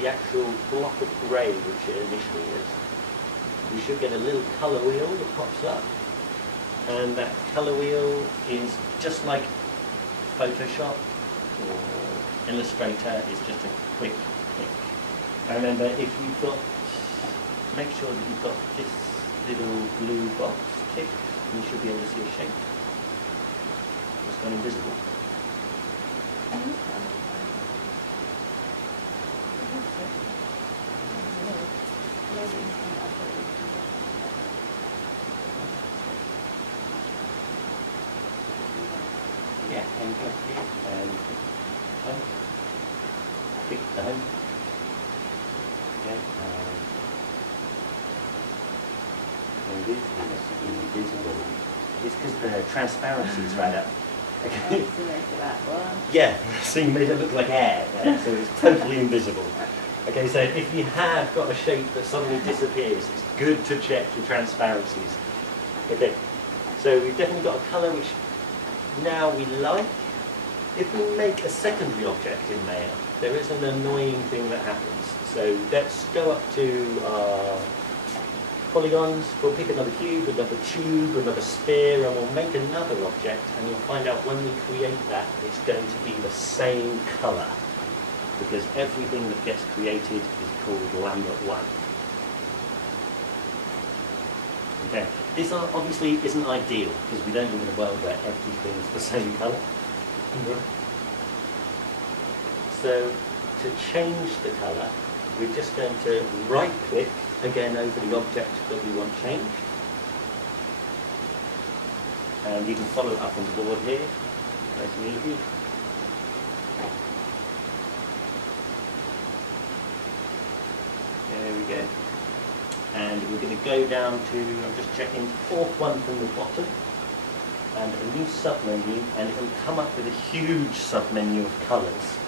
the actual block of grey which it initially is, we should get a little colour wheel that pops up. And that colour wheel is just like Photoshop or Illustrator, is just a quick click. And remember, if you've got, make sure that you've got this little blue box ticked, and you should be able to see a shape. It's gone invisible. Yeah, and go here and home. Click the home. Okay, and this is invisible. It's because the transparency is right up. Okay. Yeah, so you made it look like air there, so it's totally invisible. Okay, so if you have got a shape that suddenly disappears, it's good to check your transparencies. Okay, so we've definitely got a colour which now we like. If we make a secondary object in Maya, there is an annoying thing that happens. So let's go up to our polygons, we'll pick another cube, another tube, another sphere, and we'll make another object, and you'll find out when we create that, it's going to be the same colour, because everything that gets created is called Lambert 1. Okay, this obviously isn't ideal, because we don't live in a world where everything is the same colour. So, to change the colour, we're just going to right-click again over the object that we want changed. And you can follow it up on the board here, nice and easy. There we go. And we're going to go down to, I'm just checking, fourth one from the bottom, and a new submenu, and it'll come up with a huge submenu of colours.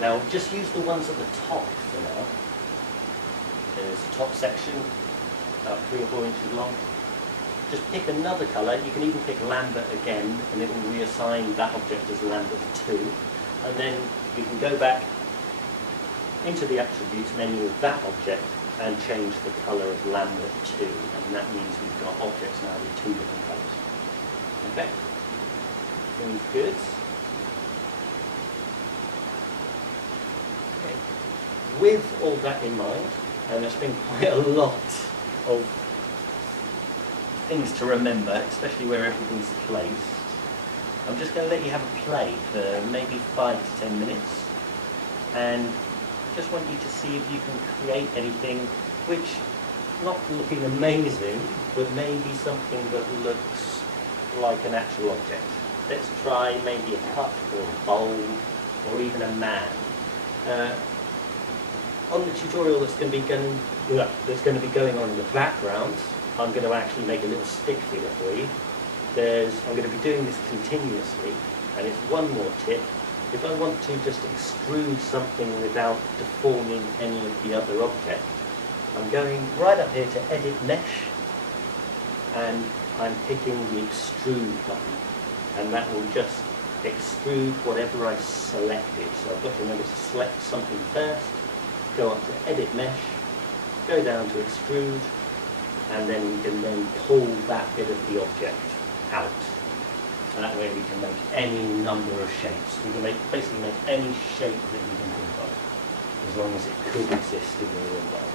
Now, just use the ones at the top for now. There's a top section, about 3 or 4 inches long. Just pick another colour. You can even pick Lambert again, and it will reassign that object as Lambert 2. And then you can go back into the attributes menu of that object and change the colour of Lambert 2. And that means we've got objects now with 2 different colours. Okay? Seems good. Okay. With all that in mind, and there's been quite a lot of things to remember, especially where everything's placed. I'm just going to let you have a play for maybe 5 to 10 minutes, and just want you to see if you can create anything which, not looking amazing, but maybe something that looks like an actual object. Let's try maybe a cup or a bowl or even a man. On the tutorial that's going to be going on in the background, I'm going to actually make a little stick figure for you. I'm going to be doing this continuously, and it's one more tip. If I want to just extrude something without deforming any of the other objects, I'm going right up here to Edit Mesh, and I'm picking the Extrude button, and that will just extrude whatever I've selected. So I've got to remember to select something first, go up to Edit Mesh, go down to Extrude, and then we can then pull that bit of the object out. And that way we can make any number of shapes. We can basically make any shape that you can think of, as long as it could exist in the real world.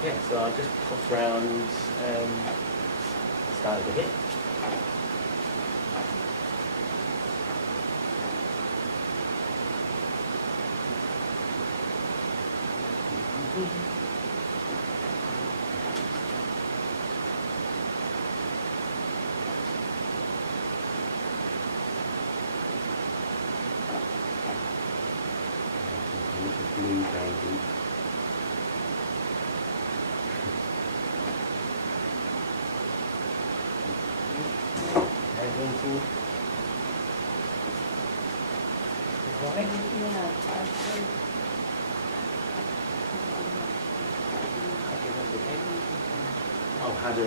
Okay, so I'll just pop around, start over here. Blue baby. Everything. Right? Yeah. Oh, how to